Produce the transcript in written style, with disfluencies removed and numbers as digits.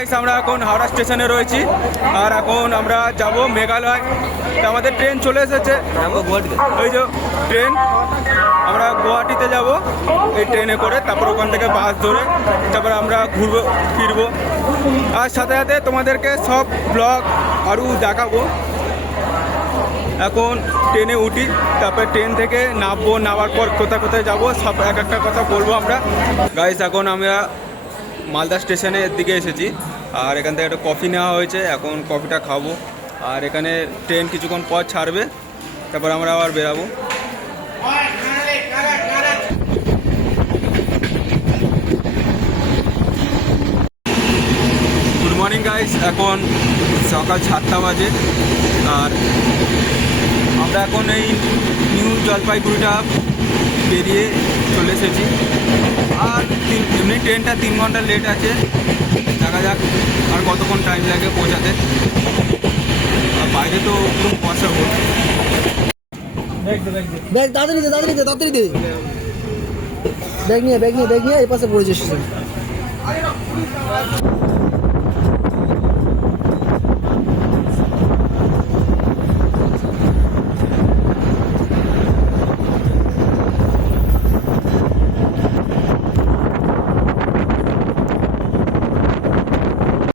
Guys আমরা এখন হাওড়া স্টেশনে রয়েছি আর এখন আমরা যাব মেঘালয়। আমাদের ট্রেন চলে এসেছে, ওই যে ট্রেন, আমরা গুয়াহাটিতে যাব এই ট্রেনে করে, তারপর ওখান থেকে বাস ধরে তারপর আমরা ঘুরবো ফিরবো, আর সাথে সাথে তোমাদেরকে সব ব্লগ আরও দেখাবো। এখন ট্রেনে উঠি, তারপরে ট্রেন থেকে নামবো, নামার পর কোথায় কোথায় যাবো সব এক একটা কথা বলবো আমরা। গাইস এখন আমরা মালদা স্টেশনের দিকে এসেছি আর এখান থেকে একটা কফি নেওয়া হয়েছে, এখন কফিটা খাবো। আর এখানে ট্রেন কিছুক্ষণ পর ছাড়বে, তারপর আমরা আবার বেরাবো। গুড মর্নিং গাইস, এখন সকাল 7টা বাজে আর আমরা এখন এই নিউ জলপাইগুড়িটা বেরিয়ে চলে এসেছি। আর এমনি ট্রেনটা 3 ঘন্টা লেট আছে, দেখা যাক আর কতক্ষণ টাইম লাগে পৌঁছাতে। আর বাইরে তো একদম কুয়াশা পড়ছে। ব্যাগ তাড়াতাড়ি দে ব্যাগ নিয়ে এই পাশে পড়েছে স্টেশন।